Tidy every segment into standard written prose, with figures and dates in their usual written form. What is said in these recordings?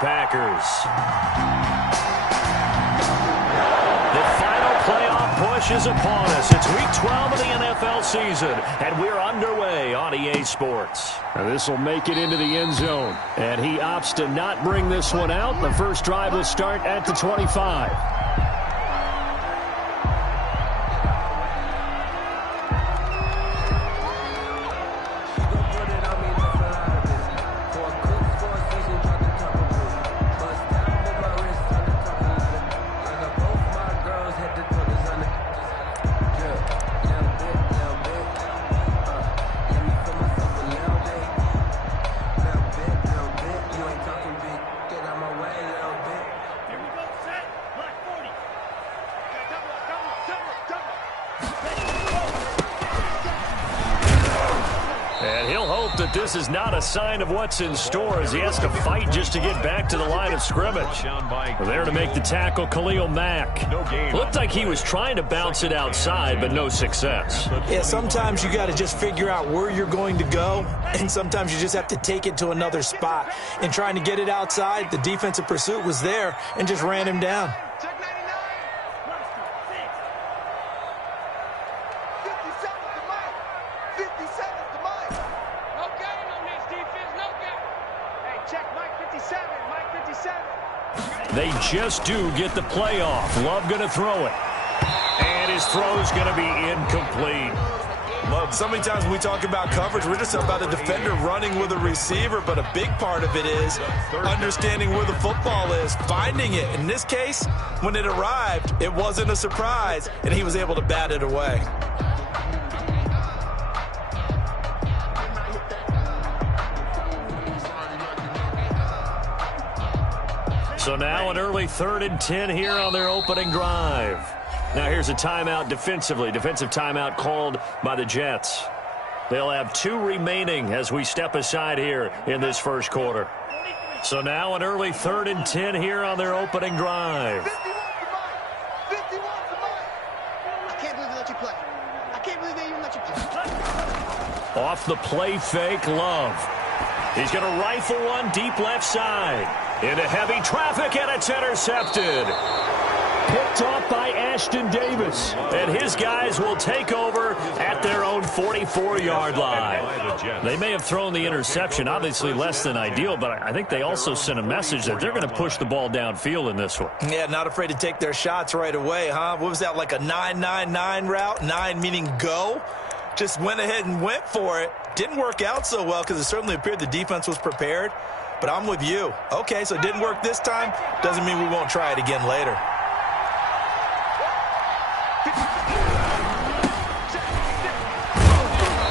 Packers. The final playoff push is upon us. It's Week 12 of the NFL season, and we're underway on EA Sports. Now this will make it into the end zone, and he opts to not bring this one out. The first drive will start at the 25. This is not a sign of what's in store as he has to fight just to get back to the line of scrimmage. There to make the tackle, Khalil Mack. Looked like he was trying to bounce it outside, but no success. Yeah, sometimes you got to just figure out where you're going to go, and sometimes you just have to take it to another spot. And trying to get it outside, the defensive pursuit was there and just ran him down. They just do get the play off. Love going to throw it. And his throw's going to be incomplete. Look, so many times when we talk about coverage, we're just about a defender running with a receiver, but a big part of it is understanding where the football is, finding it. In this case, when it arrived, it wasn't a surprise, and he was able to bat it away. So now an early 3rd and 10 here on their opening drive. Now here's a timeout defensively. Defensive timeout called by the Jets. They'll have 2 remaining as we step aside here in this first quarter. So now an early 3rd and 10 here on their opening drive. I can't believe they let you play. I can't believe they even let you play. Off the play fake, Love. He's going to rifle one deep left side. Into heavy traffic, and it's intercepted. Picked off by Ashton Davis. And his guys will take over at their own 44-yard line. They may have thrown the interception, obviously less than ideal, but I think they also sent a message that they're going to push the ball downfield in this one. Yeah, not afraid to take their shots right away, huh? What was that, like a 9-9-9 route? 9 meaning go? Just went ahead and went for it. Didn't work out so well because it certainly appeared the defense was prepared. But I'm with you. Okay, so it didn't work this time. Doesn't mean we won't try it again later.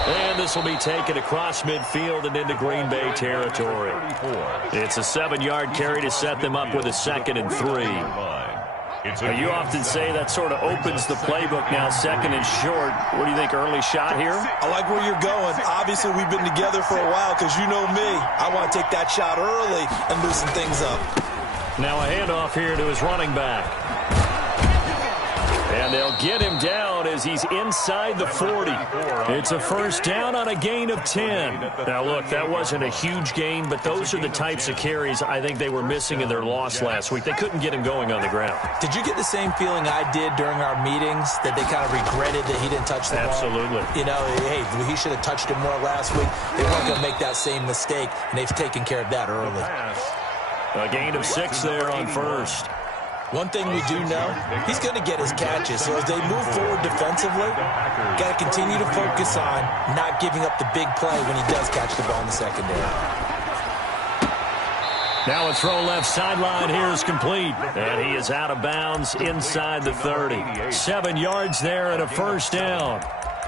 And this will be taken across midfield and into Green Bay territory. It's a 7-yard carry to set them up with a 2nd and 3. You often say that sort of opens the playbook now, 2nd and short. What do you think, early shot here? I like where you're going. Obviously, we've been together for a while because you know me. I want to take that shot early and loosen things up. Now a handoff here to his running back. And they'll get him down as he's inside the 40. It's a first down on a gain of 10. Now, look, that wasn't a huge gain, but those are the types of carries I think they were missing in their loss last week. They couldn't get him going on the ground. Did you get the same feeling I did during our meetings, that they kind of regretted that he didn't touch the ball? Absolutely. You know, hey, he should have touched it more last week. They weren't going to make that same mistake, and they've taken care of that early. A gain of 6 there on first. One thing we do know, he's going to get his catches. So as they move forward defensively, got to continue to focus on not giving up the big play when he does catch the ball in the secondary. Now a throw left sideline here is complete. And he is out of bounds inside the 30. 7 yards there and a first down.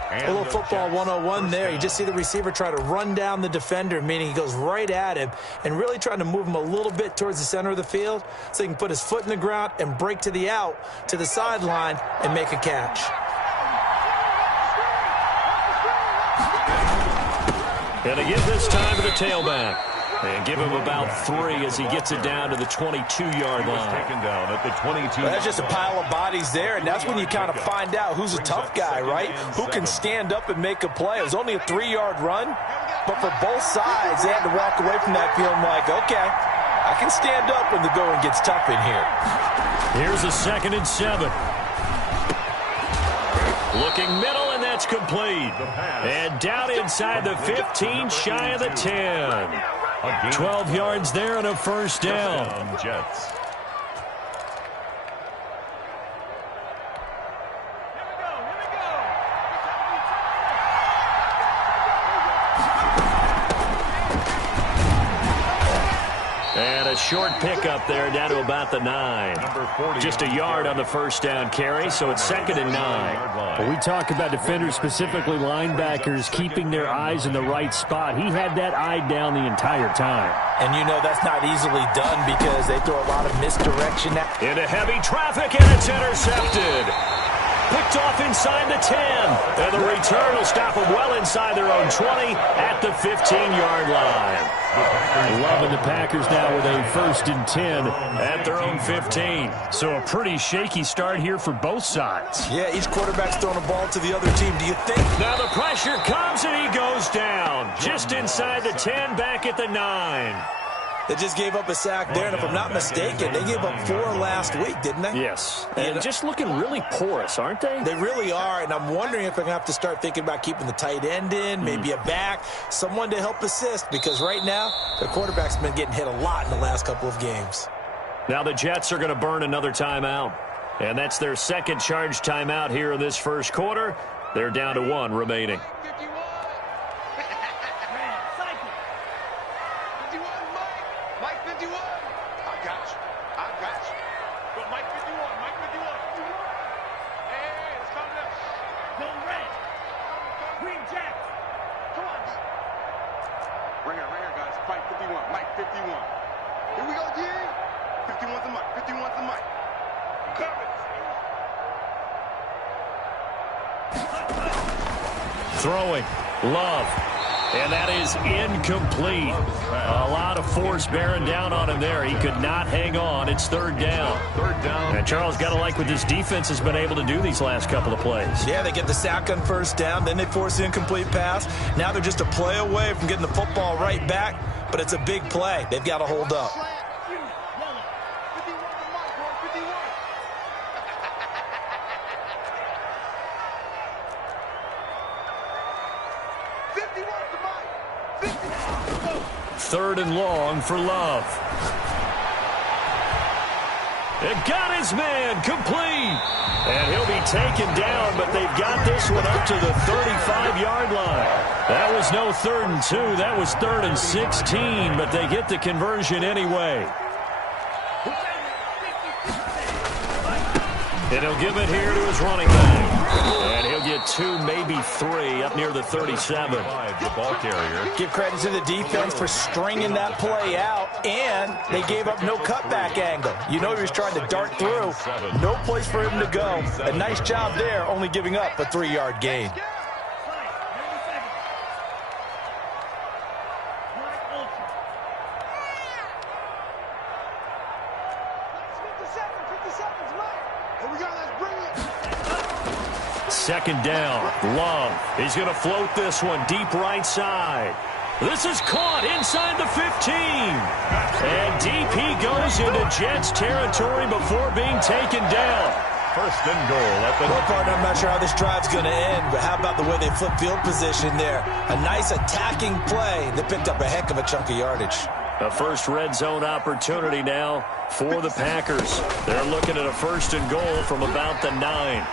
A little football 101 there. You just see the receiver try to run down the defender, meaning he goes right at him and really trying to move him a little bit towards the center of the field so he can put his foot in the ground and break to the out, to the sideline, and make a catch. And to give this time to the tailback. And give him about 3 as he gets it down to the 22-yard line. Taken down at the 22. Well, that's just a pile of bodies there, and that's when you kind of find out who's a tough guy, right? Who can stand up and make a play. It was only a 3-yard run, but for both sides, they had to walk away from that feeling like, okay, I can stand up when the going gets tough in here. Here's a 2nd and 7. Looking middle, and that's complete. And down inside the 15, shy of the 10. 12 yards there and a first down. Jets. And a short pickup there down to about the 9. Just a yard on the first down carry, so it's 2nd and 9. Well, we talk about defenders, specifically linebackers, keeping their eyes in the right spot. He had that eye down the entire time. And you know that's not easily done because they throw a lot of misdirection. Into heavy traffic, and it's intercepted. Picked off inside the 10. And the return will stop them well inside their own 20 at the 15-yard line. Loving the Packers now with a 1st and 10 at their own 15. So a pretty shaky start here for both sides. Yeah, each quarterback's throwing a ball to the other team. Do you think? Now the pressure comes, and he goes down. Just inside the 10, back at the 9. They just gave up a sack there, and if I'm not mistaken, they gave up 4 last week, didn't they? Yes. And just looking really porous, aren't they? They really are, and I'm wondering if they're going to have to start thinking about keeping the tight end in, maybe a back, someone to help assist, because right now, their quarterback's been getting hit a lot in the last couple of games. Now the Jets are going to burn another timeout, and that's their 2nd charge timeout here in this first quarter. They're down to 1 remaining. Throwing, Love, and that is incomplete. A lot of force bearing down on him there. He could not hang on. It's 3rd down. And Charles, got to like what this defense has been able to do these last couple of plays. Yeah, they get the sack on 1st down, then they force the incomplete pass. Now they're just a play away from getting the football right back, but it's a big play. They've got to hold up. Third and long for Love. It got his man complete. And he'll be taken down, but they've got this one up to the 35-yard line. That was no 3rd and 2. That was 3rd and 16, but they get the conversion anyway. And he'll give it here to his running back. And he'll get 2, maybe 3, up near the 37. The ball carrier. Give credit to the defense for stringing that play out, and they gave up no cutback angle. You know he was trying to dart through. No place for him to go. A nice job there, only giving up a 3-yard gain. Second down, Love. He's going to float this one deep right side. This is caught inside the 15. And deep he goes into Jets territory before being taken down. 1st and goal at the... Well, partner, I'm not sure how this drive's going to end, but how about the way they flip field position there? A nice attacking play. They picked up a heck of a chunk of yardage. A first red zone opportunity now for the Packers. They're looking at a 1st and goal from about the 9.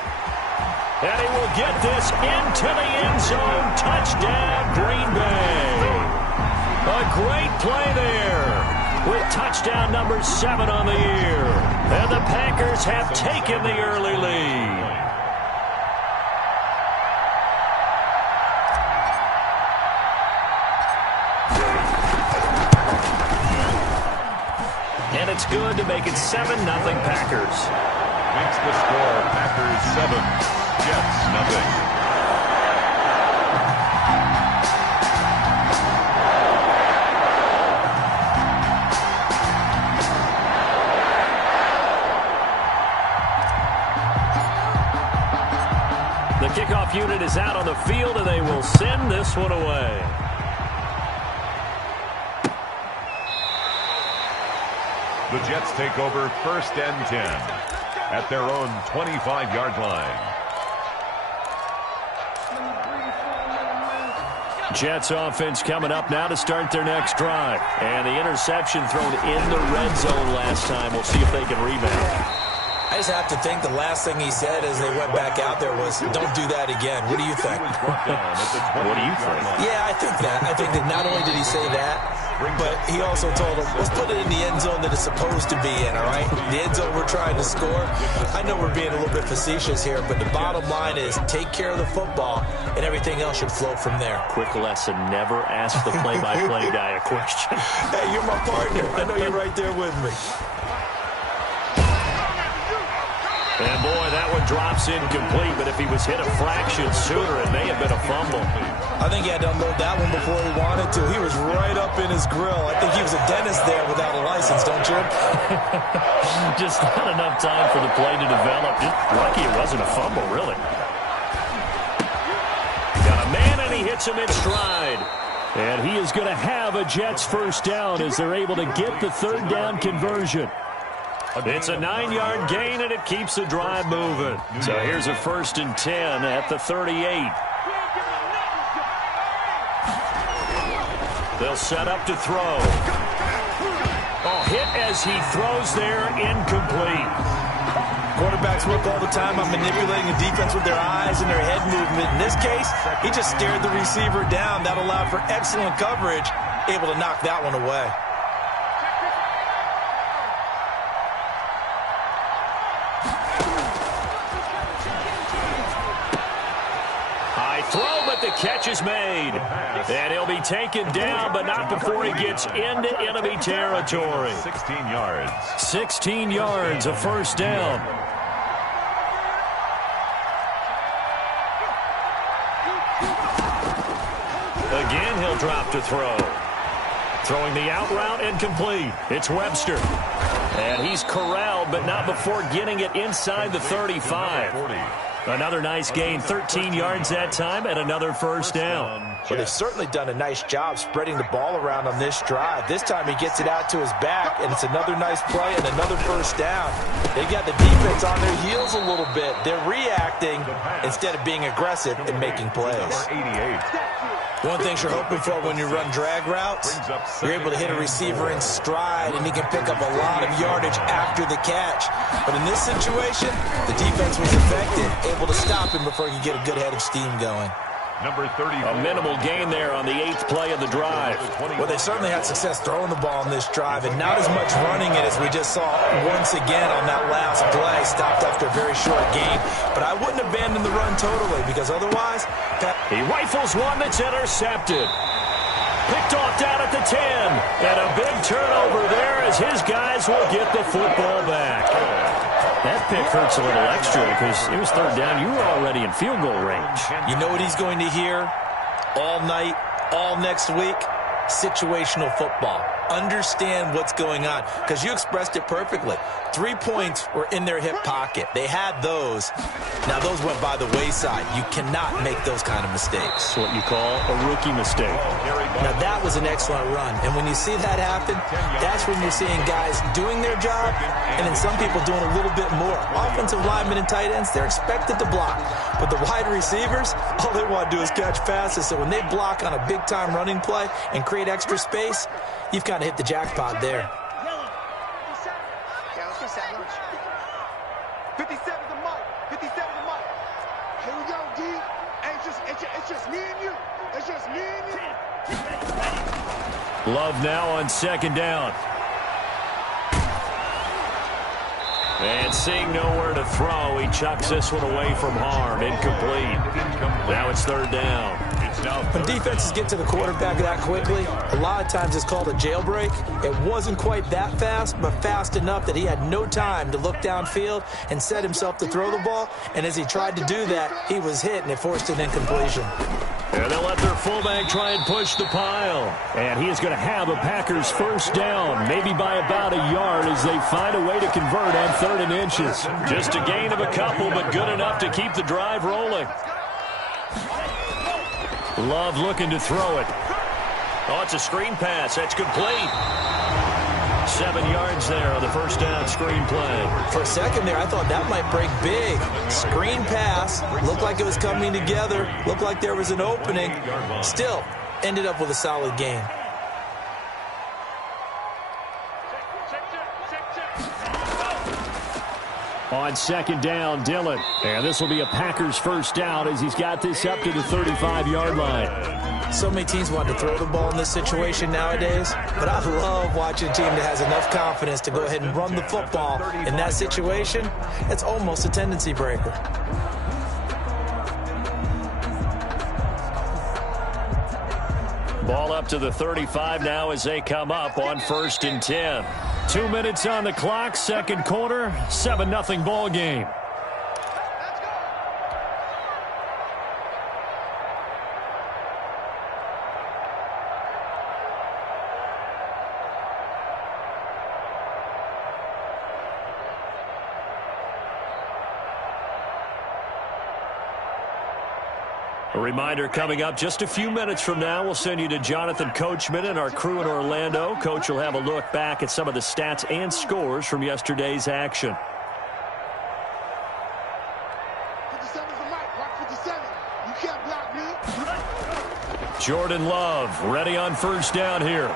And he will get this into the end zone. Touchdown, Green Bay. A great play there with touchdown number 7 on the year. And the Packers have taken the early lead. And it's good to make it 7-0 Packers. Makes the score Packers 7, Jets nothing. The kickoff unit is out on the field, and they will send this one away. The Jets take over 1st and 10 at their own 25-yard line. Jets offense coming up now to start their next drive. And the interception thrown in the red zone last time. We'll see if they can rebound. I just have to think the last thing he said as they went back out there was, don't do that again. What do you think? What do you think? Yeah, I think that. I think that not only did he say that, but he also told him, let's put it in the end zone that it's supposed to be in, all right? The end zone we're trying to score. I know we're being a little bit facetious here, but the bottom line is take care of the football, and everything else should flow from there. Quick lesson, never ask the play-by-play guy a question. Hey, you're my partner. I know you're right there with me. And, boy, that one drops incomplete, but if he was hit a fraction sooner, it may have been a fumble. I think he had to unload that one before he wanted to. He was right up in his grill. I think he was a dentist there without a license, don't you? Just not enough time for the play to develop. Just lucky it wasn't a fumble, really. Got a man, and he hits him in stride. And he is going to have a Jets first down as they're able to get the third down conversion. It's a 9-yard gain, and it keeps the drive moving. So here's a 1st and 10 at the 38. They'll set up to throw. Oh, hit as he throws there, incomplete. Quarterbacks work all the time on manipulating the defense with their eyes and their head movement. In this case, he just stared the receiver down. That allowed for excellent coverage, able to knock that one away. Throw, but the catch is made. And he'll be taken down, but not before he gets into enemy territory. 16 yards. 16 yards, a first down. Again, he'll drop to throw. Throwing the out route incomplete. It's Webster. And he's corralled, but not before getting it inside the 35. Another nice gain, 13 yards that time, and another first down. Well, they've certainly done a nice job spreading the ball around on this drive. This time he gets it out to his back, and it's another nice play and another first down. They got the defense on their heels a little bit. They're reacting instead of being aggressive and making plays. 88. One thing you're hoping for when you run drag routes, you're able to hit a receiver in stride, and he can pick up a lot of yardage after the catch. But in this situation, the defense was effective, able to stop him before he could get a good head of steam going. Number 30. A minimal gain there on the 8th play of the drive. Well, they certainly had success throwing the ball on this drive, and not as much running it as we just saw once again on that last play. Stopped after a very short gain. But I wouldn't abandon the run totally, because otherwise... He rifles one that's intercepted. Picked off down at the 10. And a big turnover there as his guys will get the football back. That pick hurts a little extra because it was third down. You were already in field goal range. You know what he's going to hear all night, all next week? Situational football. Understand what's going on, because you expressed it perfectly. 3 points were in their hip pocket. They had those. Now, those went by the wayside. You cannot make those kind of mistakes. It's what you call a rookie mistake. Now, that was an excellent run. And when you see that happen, that's when you're seeing guys doing their job and then some people doing a little bit more. Offensive linemen and tight ends, they're expected to block. But the wide receivers, all they want to do is catch passes. So when they block on a big-time running play and create extra space, you've kind of hit the jackpot there. 57 the mark. 57 the mark. Here we go, D. Hey, it's just me and you. It's just me and you. Love now on second down. And seeing nowhere to throw, he chucks this one away from harm. Incomplete. Now it's third down. When defenses get to the quarterback that quickly, a lot of times it's called a jailbreak. It wasn't quite that fast, but fast enough that he had no time to look downfield and set himself to throw the ball. And as he tried to do that, he was hit, and it forced an incompletion. And they'll let their fullback try and push the pile. And he is going to have a Packers first down, maybe by about a yard as they find a way to convert on 3rd and inches. Just a gain of a couple, but good enough to keep the drive rolling. Love looking to throw it. Oh, it's a screen pass. That's complete. 7 yards there on the first down screen play. For a second there, I thought that might break big. Screen pass. Looked like it was coming together. Looked like there was an opening. Still, ended up with a solid gain. On second down, Dillon. And this will be a Packers first down as he's got this up to the 35-yard line. So many teams want to throw the ball in this situation nowadays, but I love watching a team that has enough confidence to go ahead and run the football. In that situation, it's almost a tendency breaker. Ball up to the 35 now as they come up on 1st and 10. 2 minutes on the clock, second quarter, 7-0 ball game. A reminder coming up just a few minutes from now, we'll send you to Jonathan Coachman and our crew in Orlando. Coach will have a look back at some of the stats and scores from yesterday's action. 57 is the mic. Watch 57. You can't block me. Jordan Love ready on first down here.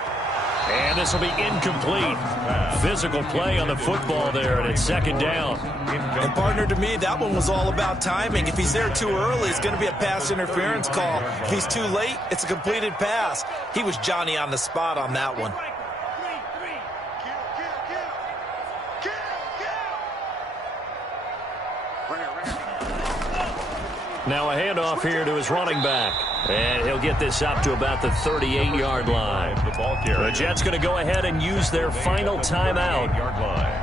And this will be incomplete. Physical play on the football there, and it's second down. And, partner, to me, that one was all about timing. If he's there too early, it's going to be a pass interference call. If he's too late, it's a completed pass. He was Johnny on the spot on that one. Now a handoff here to his running back. And he'll get this up to about the 38-yard line. The Jets going to go ahead and use their final timeout.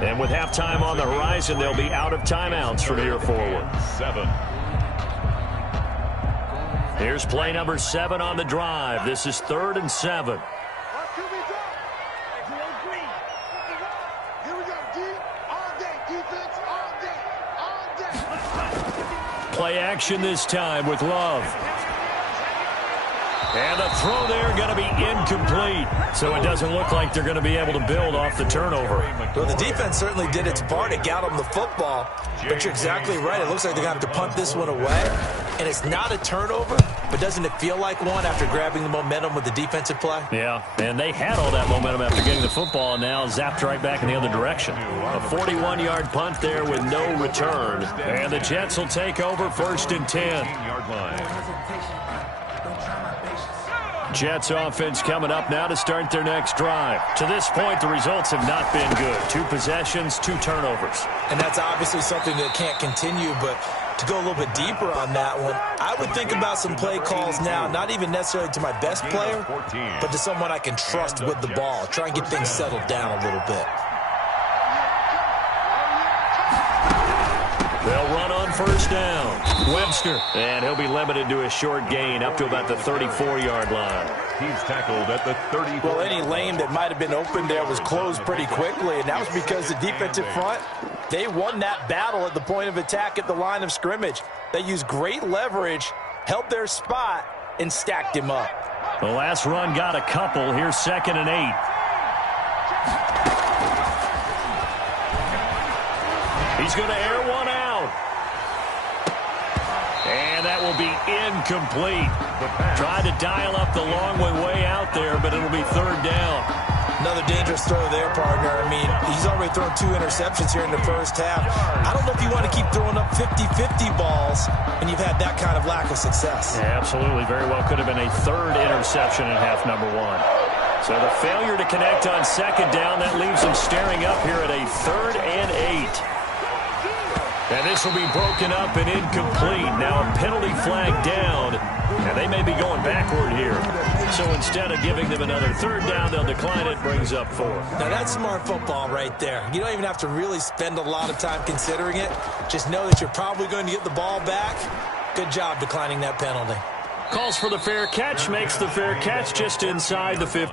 And with halftime on the horizon, they'll be out of timeouts from here forward. 7. Here's play number 7 on the drive. This is 3rd and 7. Play action this time with Love. And the throw there going to be incomplete. So it doesn't look like they're going to be able to build off the turnover. Well, the defense certainly did its part. It got them the football. But you're exactly right. It looks like they're going to have to punt this one away. And it's not a turnover, but doesn't it feel like one after grabbing the momentum with the defensive play? Yeah, and they had all that momentum after getting the football and now zapped right back in the other direction. A 41-yard punt there with no return. And the Jets will take over 1st and 10. Jets offense coming up now to start their next drive. To this point, the results have not been good. 2 possessions, 2 turnovers. And that's obviously something that can't continue, but to go a little bit deeper on that one, I would think about some play calls now, not even necessarily to my best player, but to someone I can trust with the ball. Try and get things settled down a little bit. They'll run on first down. Webster. And he'll be limited to a short gain up to about the 34-yard line. He's tackled at the 34. Well, any lane that might have been open there was closed pretty quickly, and that was because the defensive front, they won that battle at the point of attack at the line of scrimmage. They used great leverage, held their spot, and stacked him up. The last run got a couple. Here's 2nd and 8. He's going to air one out. And that will be incomplete. Tried to dial up the long way out there, but it'll be 3rd down. Another dangerous throw there, partner. I mean, he's already thrown 2 interceptions here in the first half. I don't know if you want to keep throwing up 50-50 balls when you've had that kind of lack of success. Yeah, absolutely. Very well could have been a 3rd interception in half number 1. So the failure to connect on 2nd down, that leaves them staring up here at a 3rd and 8. And this will be broken up and incomplete. Now a penalty flag down, and they may be going backward here. So instead of giving them another 3rd down, they'll decline it, brings up 4. Now that's smart football right there. You don't even have to really spend a lot of time considering it. Just know that you're probably going to get the ball back. Good job declining that penalty. Calls for the fair catch, makes the fair catch just inside the 50.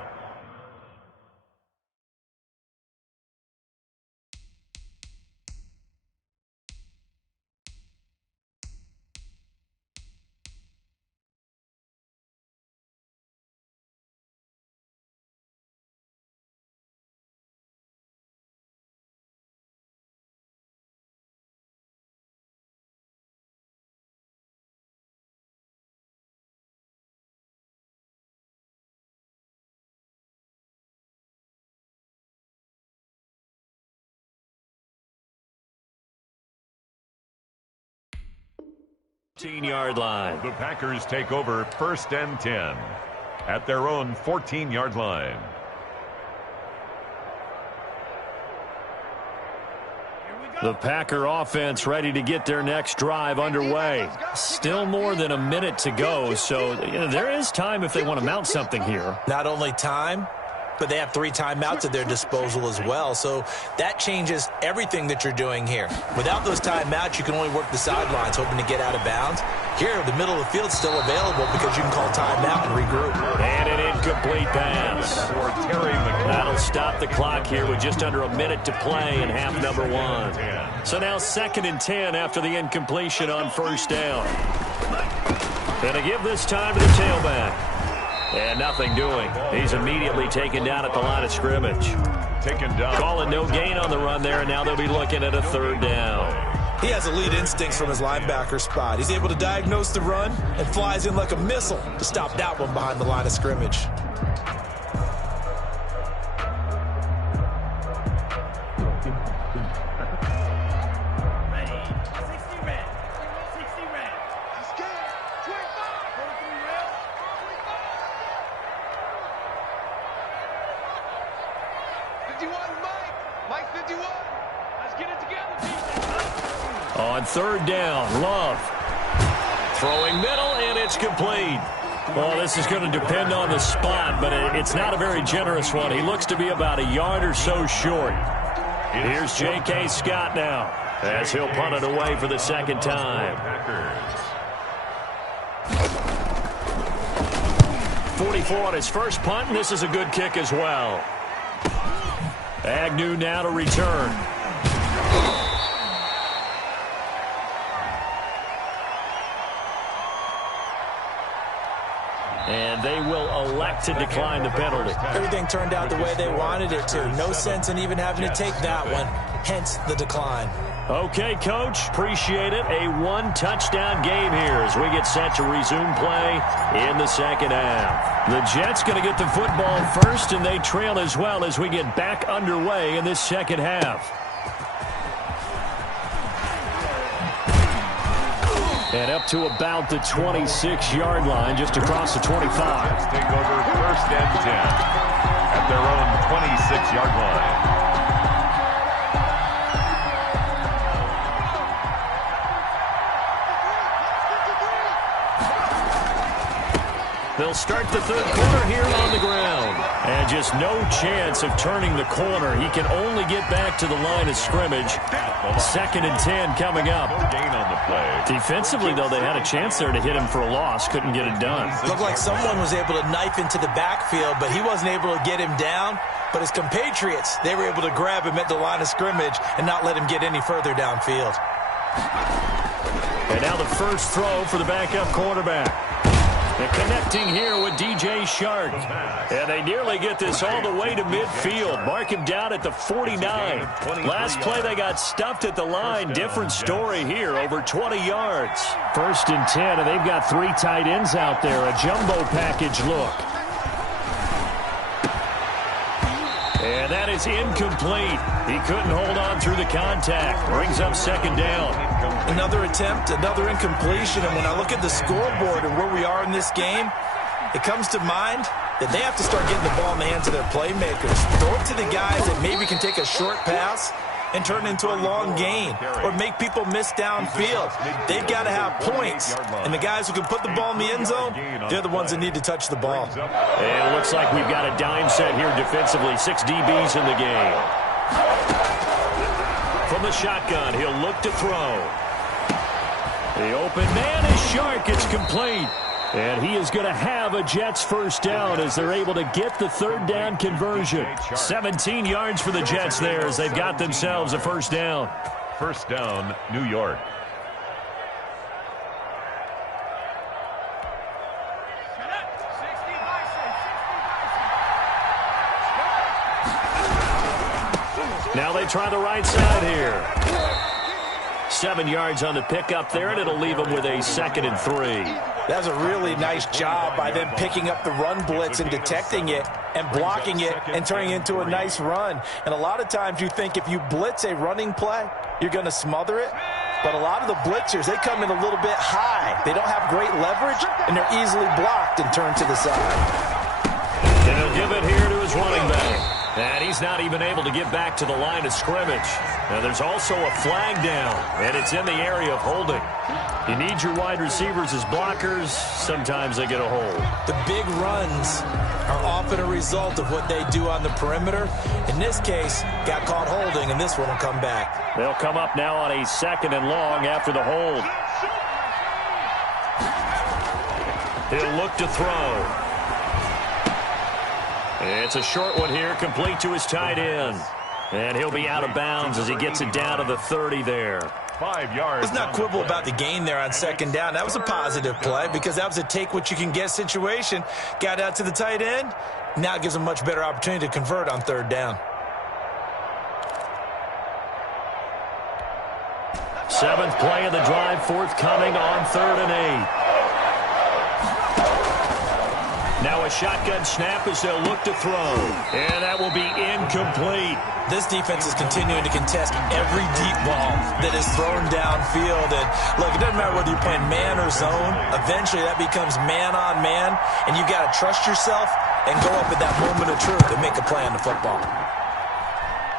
14-yard line. The Packers take over 1st and 10 at their own 14-yard line. The Packer offense ready to get their next drive underway. Still more than a minute to go, so there is time if they want to mount something here. Not only time, but they have 3 timeouts at their disposal as well. So that changes everything that you're doing here. Without those timeouts, you can only work the sidelines, hoping to get out of bounds. Here, the middle of the field is still available because you can call timeout and regroup. And an incomplete pass. That'll stop the clock here with just under a minute to play in half number 1. So now 2nd and 10 after the incompletion on 1st down. And to give this time to the tailback. And nothing doing. He's immediately taken down at the line of scrimmage. Taken down. Calling no gain on the run there, and now they'll be looking at a 3rd down. He has elite instincts from his linebacker spot. He's able to diagnose the run and flies in like a missile to stop that one behind the line of scrimmage. On 3rd down, Love. Throwing middle, and it's complete. Well, this is going to depend on the spot, but it's not a very generous one. He looks to be about a yard or so short. Here's J.K. Scott now, as he'll punt it away for the 2nd time. 44 on his first punt, and this is a good kick as well. Agnew now to return. And they will elect to decline the penalty. Everything turned out the way they wanted it to. No sense in even having to take that one, hence the decline. Okay, Coach, appreciate it. A 1-touchdown game here as we get set to resume play in the 2nd half. The Jets going to get the football first, and they trail as well as we get back underway in this 2nd half. And up to about the 26-yard line, just across the 25. Let's take over 1st and 10 at their own 26-yard line. They'll start the 3rd quarter here on the ground. And just no chance of turning the corner. He can only get back to the line of scrimmage. 2nd and 10 coming up. Gain on the play. Defensively, though, they had a chance there to hit him for a loss. Couldn't get it done. Looked like someone was able to knife into the backfield, but he wasn't able to get him down. But his compatriots, they were able to grab him at the line of scrimmage and not let him get any further downfield. And now the first throw for the backup quarterback. And connecting here with DJ Shark. And they nearly get this all the way to midfield. Mark him down at the 49. Last play they got stuffed at the line. Different story here, over 20 yards. 1st and 10, and they've got 3 tight ends out there. A jumbo package look. And that is incomplete. He couldn't hold on through the contact. Brings up 2nd down. Another attempt, another incompletion, and when I look at the scoreboard and where we are in this game, it comes to mind that they have to start getting the ball in the hands of their playmakers. Throw it to the guys that maybe can take a short pass and turn it into a long gain or make people miss downfield. They've got to have points, and the guys who can put the ball in the end zone, they're the ones that need to touch the ball. And it looks like we've got a dime set here defensively. 6 DBs in the game. From the shotgun, he'll look to throw. The open man is Shark. It's complete. And he is going to have a Jets first down as they're able to get the 3rd down conversion. 17 yards for the Jets there as they've got themselves a first down. First down, New York. Now they try the right side here. 7 yards on the pickup there, and it'll leave them with a 2nd and 3. That's a really nice job by them picking up the run blitz and detecting it and blocking it and turning it into a nice run. And a lot of times you think if you blitz a running play, you're going to smother it. But a lot of the blitzers, they come in a little bit high. They don't have great leverage, and they're easily blocked and turned to the side. And he'll give it here to his running back. And he's not even able to get back to the line of scrimmage. Now, there's also a flag down, and it's in the area of holding. You need your wide receivers as blockers. Sometimes they get a hold. The big runs are often a result of what they do on the perimeter. In this case, got caught holding, and this one will come back. They'll come up now on a 2nd and long after the hold. He'll look to throw. It's a short one here, complete to his tight end. And he'll be out of bounds as he gets it down to the 30 there. 5 yards. Let's not quibble about the gain there on 2nd down. That was a positive play because that was a take-what-you-can-get situation. Got out to the tight end. Now it gives him a much better opportunity to convert on 3rd down. 7th play of the drive, forthcoming on 3rd and 8. Now a shotgun snap as they'll look to throw. And that will be incomplete. This defense is continuing to contest every deep ball that is thrown downfield. And, look, it doesn't matter whether you're playing man or zone. Eventually that becomes man-on-man, and you've got to trust yourself and go up at that moment of truth and make a play on the football.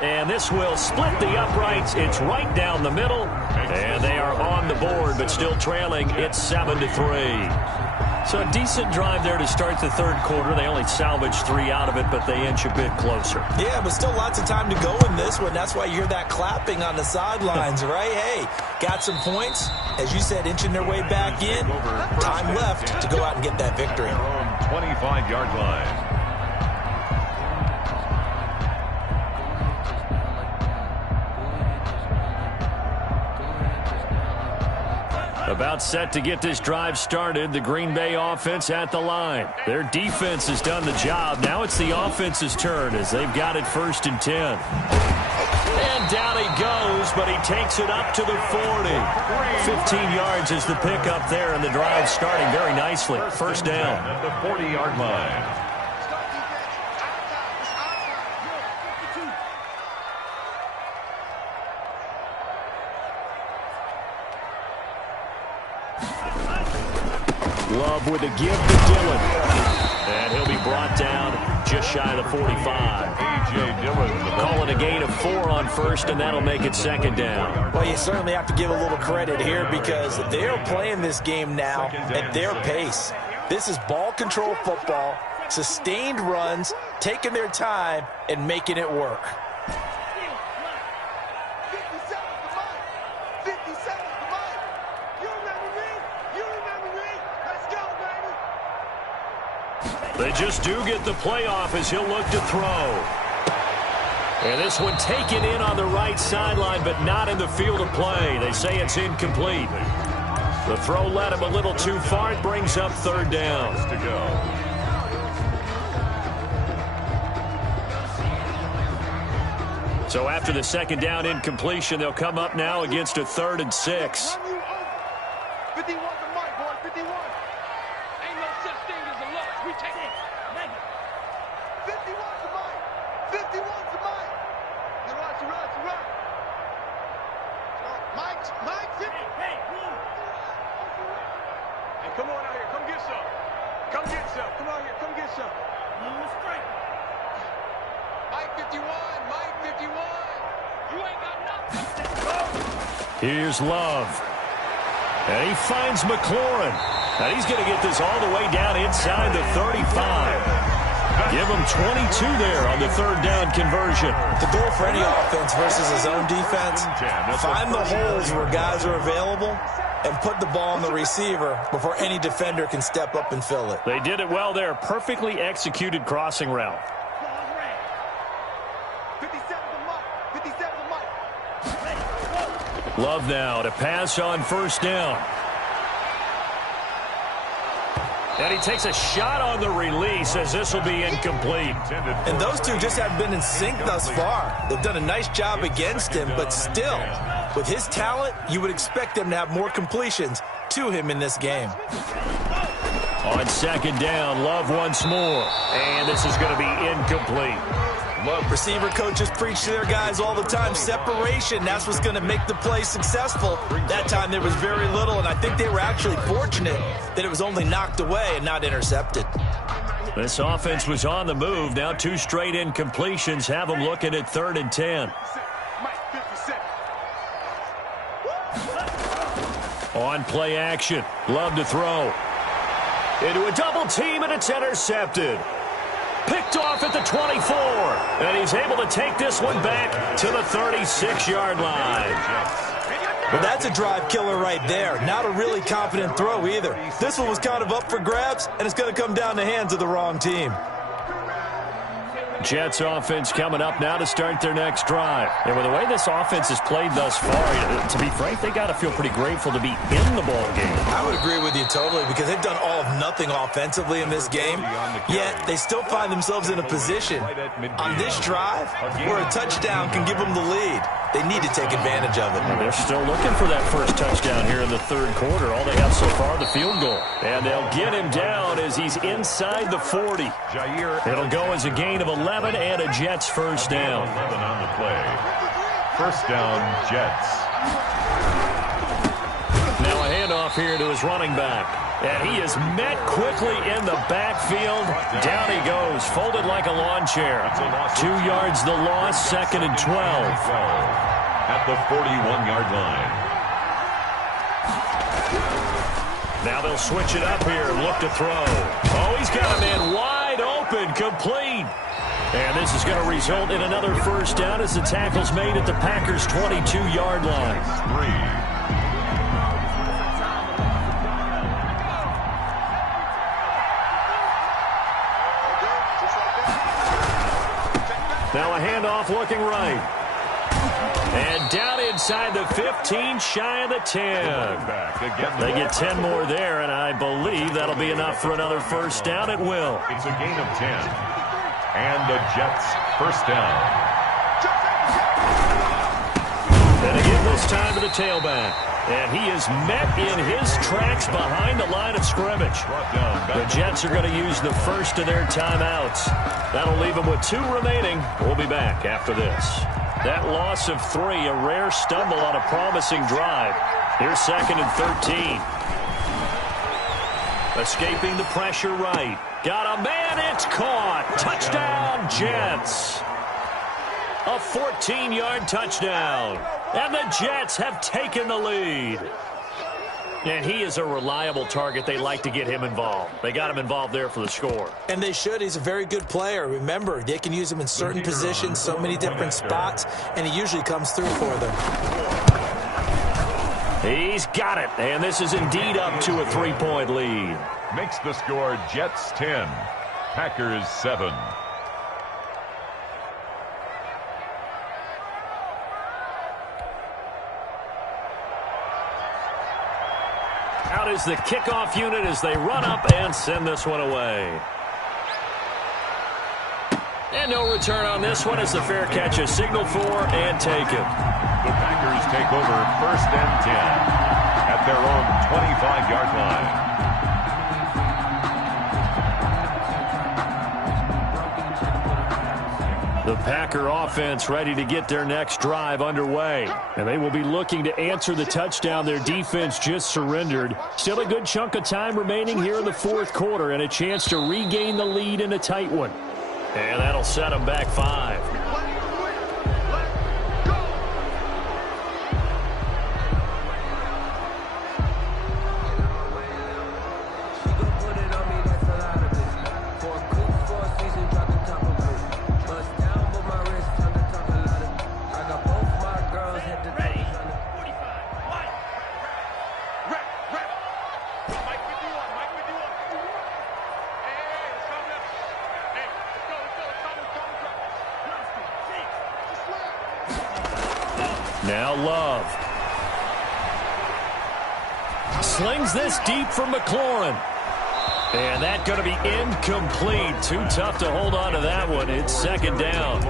And this will split the uprights. It's right down the middle. And they are on the board, but still trailing. It's 7-3. So a decent drive there to start the 3rd quarter. They only salvaged 3 out of it, but they inch a bit closer. Yeah, but still lots of time to go in this one. That's why you hear that clapping on the sidelines, right? Hey, got some points. As you said, inching their way back in. Time left to go out and get that victory. 25-yard line. About set to get this drive started. The Green Bay offense at the line. Their defense has done the job. Now it's the offense's turn as they've got it 1st and 10. And down he goes, but he takes it up to the 40. 15 yards is the pickup there, and the drive starting very nicely. 1st down. At the 40-yard line. Love with a give to Dillon. And he'll be brought down just shy of the 45. A.J. Dillon. Call it a gain of 4 on 1st, and that'll make it 2nd down. Well, you certainly have to give a little credit here because they're playing this game now at their pace. This is ball control football, sustained runs, taking their time, and making it work. 50 seconds to mine. You remember me? You remember me? Let's go, baby. They just do get the playoff as he'll look to throw. And this one taken in on the right sideline, but not in the field of play. They say it's incomplete. The throw led him a little too far. It brings up 3rd down. To go. So after the 2nd down incompletion, they'll come up now against a 3rd and 6. 51's the mic, boy. 51. Ain't no such thing as a loss. We take it. 51's the mic. 51's the mic. You're right, you're right, you're right. Mike, 50. Hey, come on out here. Come get some. Come get some. Come out here. Come get some. Mike 51. Mike 51. You ain't got nothing. Here's Love. And he finds McLaurin. And he's going to get this all the way down inside the 35. Give him 22 there on the 3rd down conversion. The goal for any offense versus his own defense, find the holes where guys are available and put the ball on the receiver before any defender can step up and fill it. They did it well there. Perfectly executed crossing route. 57 to Mike. 57 to Mike. Love now to pass on 1st down. And he takes a shot on the release as this will be incomplete. And those two just haven't been in sync thus far. They've done a nice job against him, but still, with his talent, you would expect them to have more completions to him in this game. On 2nd down, Love once more. And this is going to be incomplete. Receiver coaches preach to their guys all the time. Separation, that's what's going to make the play successful. That time there was very little, and I think they were actually fortunate that it was only knocked away and not intercepted. This offense was on the move. Now 2 straight incompletions have them looking at 3rd and 10. On play action. Love to throw. Into a double team, and it's intercepted. Picked off at the 24. And he's able to take this one back to the 36-yard line. Well, that's a drive killer right there. Not a really confident throw either. This one was kind of up for grabs, and it's going to come down the hands of the wrong team. Jets offense coming up now to start their next drive. And with the way this offense has played thus far, to be frank, they got to feel pretty grateful to be in the ball game. I would agree with you totally, because they've done all of nothing offensively in this game, yet they still find themselves in a position on this drive where a touchdown can give them the lead. They need to take advantage of it. They're still looking for that first touchdown here in the 3rd quarter. All they have so far, the field goal. And they'll get him down as he's inside the 40. It'll go as a gain of 11 and a Jets first down. 11 on the play. First down, Jets. Now a handoff here to his running back. And he is met quickly in the backfield. Down he goes, folded like a lawn chair. 2 yards the loss, 2nd and 12. At the 41-yard line. Now they'll switch it up here and look to throw. Oh, he's got a man wide open, complete. And this is going to result in another first down as the tackle's made at the Packers' 22-yard line. Now a handoff looking right. And down inside the 15, shy of the 10. They get 10 more there, and I believe that'll be enough for another first down. It will. It's a gain of 10. And the Jets first down. And again this time to the tailback. And he is met in his tracks behind the line of scrimmage. The Jets are going to use the first of their timeouts. That'll leave them with 2 remaining. We'll be back after this. That loss of 3, a rare stumble on a promising drive. Here's 2nd and 13. Escaping the pressure right. Got a man, it's caught. Touchdown, Jets. A 14-yard touchdown. And the Jets have taken the lead. And he is a reliable target. They like to get him involved. They got him involved there for the score. And they should. He's a very good player. Remember, they can use him in certain positions, so many different spots, and he usually comes through for them. He's got it. And this is indeed up to a 3-point lead. Makes the score Jets 10, Packers 7. Out is the kickoff unit as they run up and send this one away. And no return on this one as the fair catch is signaled for and taken. The Packers take over 1st and 10 at their own 25-yard line. The Packer offense ready to get their next drive underway. And they will be looking to answer the touchdown their defense just surrendered. Still a good chunk of time remaining here in the 4th quarter and a chance to regain the lead in a tight one. And that'll set them back 5. Now Love. Slings this deep for McLaurin. And that's going to be incomplete. Too tough to hold on to that one. It's 2nd down.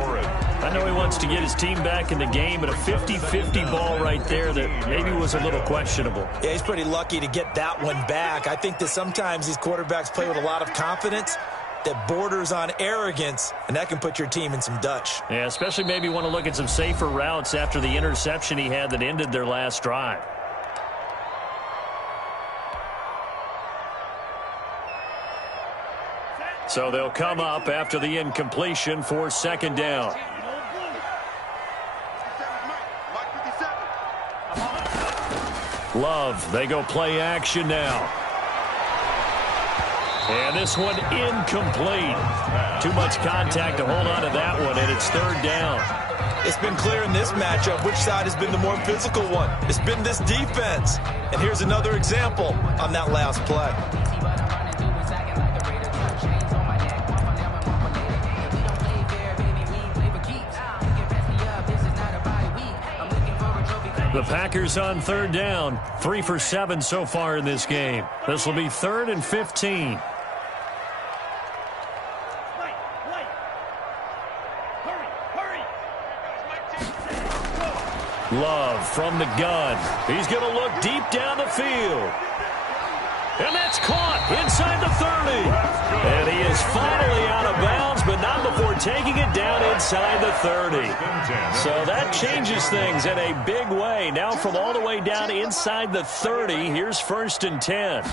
I know he wants to get his team back in the game, but a 50-50 ball right there that maybe was a little questionable. Yeah, he's pretty lucky to get that one back. I think that sometimes these quarterbacks play with a lot of confidence, that borders on arrogance, and that can put your team in some Dutch. Yeah, especially maybe want to look at some safer routes after the interception he had that ended their last drive. So they'll come up after the incompletion for second down. Love, they go play action now. And this one incomplete. Too much contact to hold on to that one, and it's third down. It's been clear in this matchup which side has been the more physical one. It's been this defense. And here's another example on that last play. The Packers on third down. 3 for 7 so far in this game. This will be 3rd and 15. Love from the gun. He's going to look deep down the field. And that's caught inside the 30. And he is finally out of bounds, but not before taking it down inside the 30. So that changes things in a big way. Now from all the way down inside the 30, here's 1st and 10.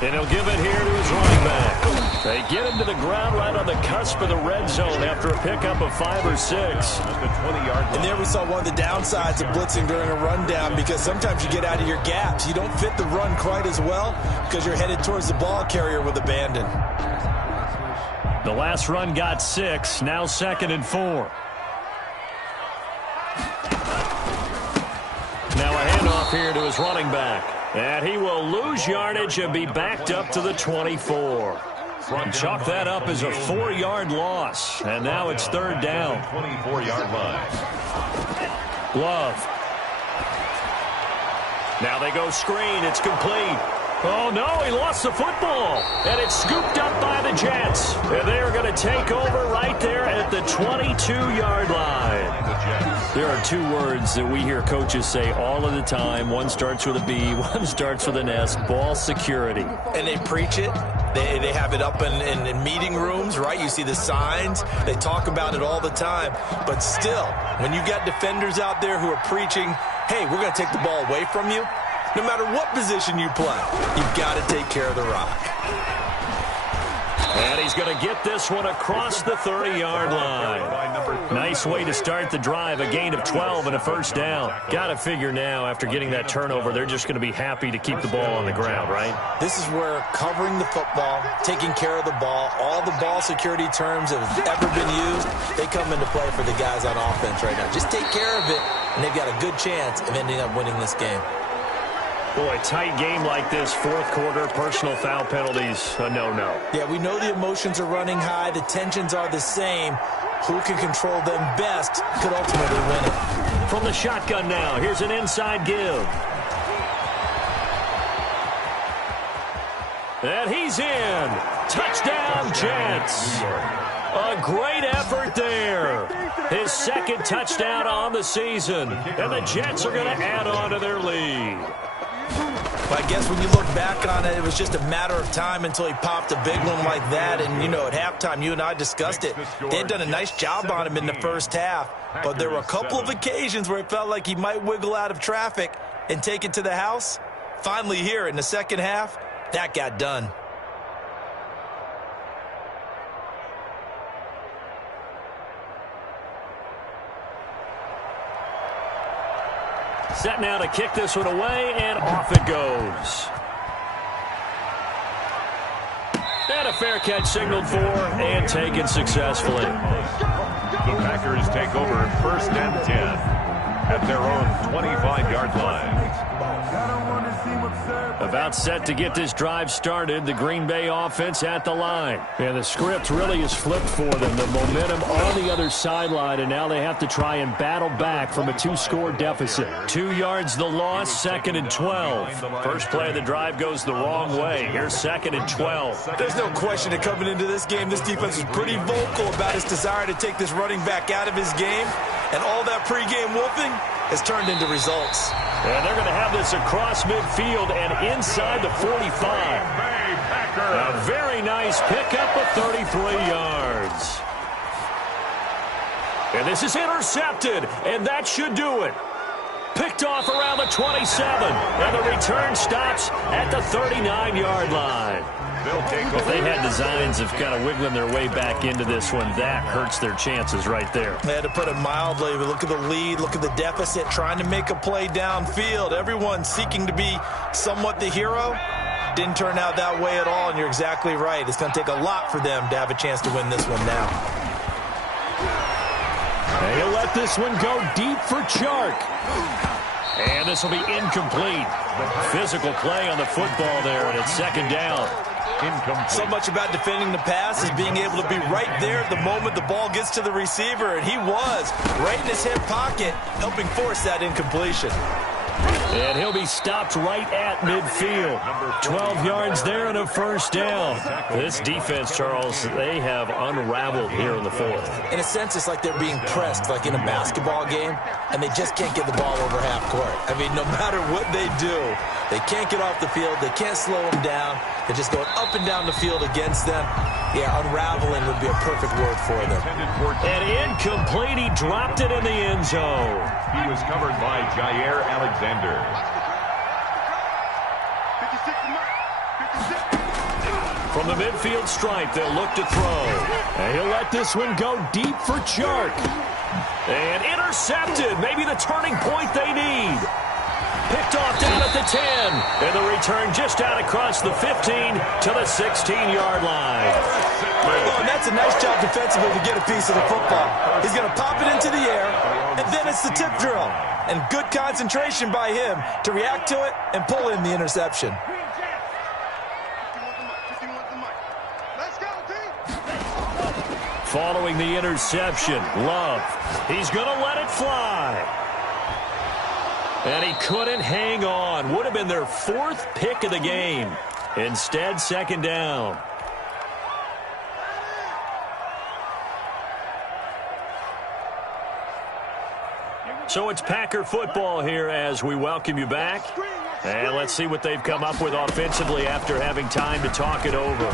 And he'll give it here to his running back. They get him to the ground right on the cusp of the red zone after a pickup of 5 or 6. And there we saw one of the downsides of blitzing during a rundown, because sometimes you get out of your gaps. You don't fit the run quite as well because you're headed towards the ball carrier with abandon. The last run got 6. Now 2nd and 4. Now a handoff here to his running back. And he will lose yardage and be backed up to the 24. And chalk that up as a 4-yard loss. And now it's third down. 24-yard line. Love. Now they go screen. It's complete. Oh, no, he lost the football. And it's scooped up by the Jets. And they are going to take over right there at the 22-yard line. There are 2 words that we hear coaches say all of the time. One starts with a B, one starts with an S. Ball security. And they preach it. They have it up in meeting rooms, right? You see the signs. They talk about it all the time. But still, when you got defenders out there who are preaching, hey, we're going to take the ball away from you, no matter what position you play, you've got to take care of the rock. And he's going to get this one across the 30-yard line. Nice way to start the drive. A gain of 12 and a first down. Got to figure now, after getting that turnover, they're just going to be happy to keep the ball on the ground, right? This is where covering the football, taking care of the ball, all the ball security terms that have ever been used, they come into play for the guys on offense right now. Just take care of it, and they've got a good chance of ending up winning this game. Boy, tight game like this, 4th quarter, personal foul penalties, a no-no. Yeah, we know the emotions are running high. The tensions are the same. Who can control them best could ultimately win it. From the shotgun now, here's an inside give. And he's in. Touchdown, Jets. A great effort there. His 2nd touchdown on the season. And the Jets are going to add on to their lead. But I guess when you look back on it, it was just a matter of time until he popped a big one like that. And, you know, at halftime, you and I discussed it. They had done a nice job on him in the first half. But there were a couple of occasions where it felt like he might wiggle out of traffic and take it to the house. Finally here in the second half, that got done. Set now to kick this one away, and off it goes. And a fair catch signaled for and taken successfully. The Packers take over 1st and 10 at their own 25-yard line. About set to get this drive started, the Green Bay offense at the line. And the script really is flipped for them. The momentum on the other sideline, and now they have to try and battle back from a 2-score deficit. 2 yards the loss, 2nd and 12. First play of the drive goes the wrong way. Here's 2nd and 12. There's no question that coming into this game, this defense was pretty vocal about its desire to take this running back out of his game. And all that pregame wolfing has turned into results. And they're going to have this across midfield and inside the 45. A very nice pickup of 33 yards. And this is intercepted, and that should do it. Picked off around the 27, and the return stops at the 39-yard line. If they had designs of kind of wiggling their way back into this one, that hurts their chances right there. They had to put it mildly, but look at the lead, look at the deficit, trying to make a play downfield. Everyone seeking to be somewhat the hero. Didn't turn out that way at all, and you're exactly right. It's going to take a lot for them to have a chance to win this one now. He'll let this one go deep for Chark. And this will be incomplete. Physical play on the football there, and it's second down. Incomplete. So much about defending the pass is being able to be right there at the moment the ball gets to the receiver, and he was right in his hip pocket, helping force that incompletion. And he'll be stopped right at midfield. 12 yards there and a first down. This defense, Charles, they have unraveled here in the fourth. In a sense, it's like they're being pressed, like in a basketball game, and they just can't get the ball over half court. I mean, no matter what they do, they can't get off the field. They can't slow them down. They're just going up and down the field against them. Yeah, unraveling would be a perfect word for them. And incomplete. He dropped it in the end zone. He was covered by Jair Alexander. From the midfield stripe, they'll look to throw. And he'll let this one go deep for Chark. And intercepted. Maybe the turning point they need. Picked off down at the 10. And the return just out across the 15 to the 16-yard line. Well, and that's a nice job defensively to get a piece of the football. He's going to pop it into the air, and then it's the tip drill. And good concentration by him to react to it and pull in the interception. Following the interception, Love. He's going to let it fly. And he couldn't hang on. Would have been their fourth pick of the game. Instead, second down. So it's Packer football here as we welcome you back. And let's see what they've come up with offensively after having time to talk it over.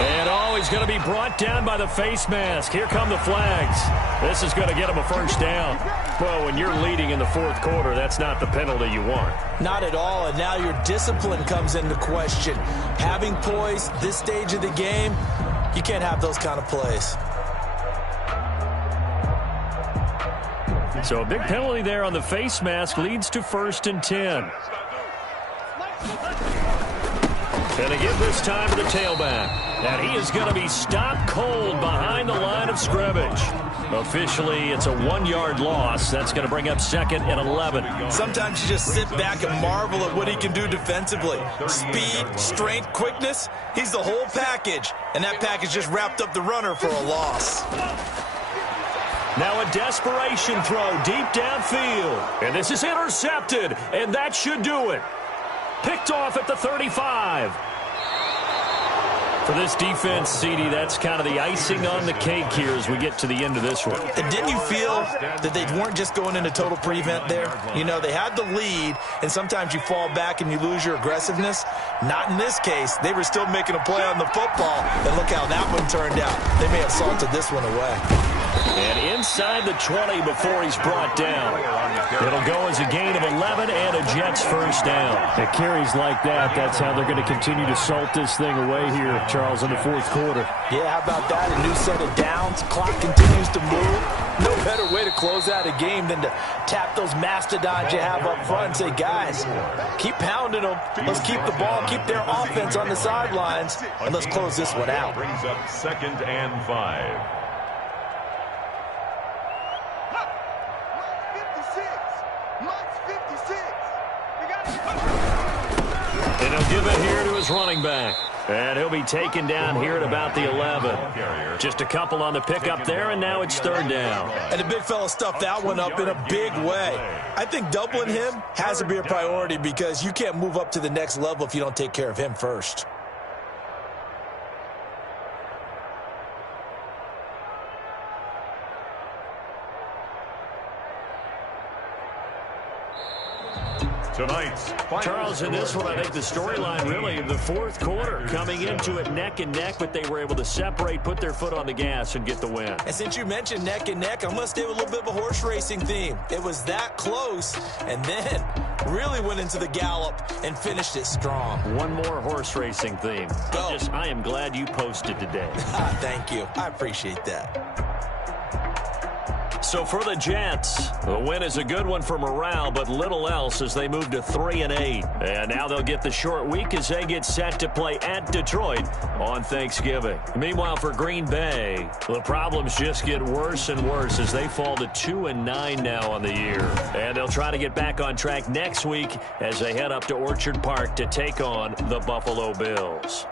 And he's going to be brought down by the face mask. Here come the flags. This is going to get him a first down. Well, when you're leading in the fourth quarter, that's not the penalty you want. Not at all, and now your discipline comes into question. Having poise this stage of the game, you can't have those kind of plays. So a big penalty there on the face mask leads to 1st and 10. And they give this time to the tailback. And he is going to be stopped cold behind the line of scrimmage. Officially, it's a 1-yard loss. That's going to bring up 2nd and 11. Sometimes you just sit back and marvel at what he can do defensively. Speed, strength, quickness. He's the whole package. And that package just wrapped up the runner for a loss. Now a desperation throw deep downfield. And this is intercepted. And that should do it. Picked off at the 35. For this defense, CD, that's kind of the icing on the cake here as we get to the end of this one. And didn't you feel that they weren't just going into total prevent there? You know, they had the lead, and sometimes you fall back and you lose your aggressiveness. Not in this case. They were still making a play on the football, and look how that one turned out. They may have salted this one away. And inside the 20 before he's brought down. It'll go as a gain of 11 and a Jets first down. At carries like that, that's how they're going to continue to salt this thing away here, Charles, in the fourth quarter. Yeah, how about that? A new set of downs. Clock continues to move. No better way to close out a game than to tap those mastodons you have up front and say, guys, keep pounding them. Let's keep the ball, keep their offense on the sidelines, and let's close this one out. Brings up 2nd and 5. And he'll give it here to his running back. And he'll be taken down here at about the 11. Just a couple on the pickup there, and now it's 3rd down. And the big fella stuffed that one up in a big way. I think doubling him has to be a priority because you can't move up to the next level if you don't take care of him first. tonight's final Charles, in this one, I think the storyline really, the fourth quarter, coming into it neck and neck, but they were able to separate, put their foot on the gas, and get the win. And since you mentioned neck and neck, I'm going to stay with a little bit of a horse racing theme. It was that close, and then really went into the gallop and finished it strong. One more horse racing theme. I am glad you posted today. Thank you. I appreciate that. So for the Jets, the win is a good one for morale, but little else as they move to 3-8. And now they'll get the short week as they get set to play at Detroit on Thanksgiving. Meanwhile, for Green Bay, the problems just get worse and worse as they fall to 2-9 now on the year. And they'll try to get back on track next week as they head up to Orchard Park to take on the Buffalo Bills.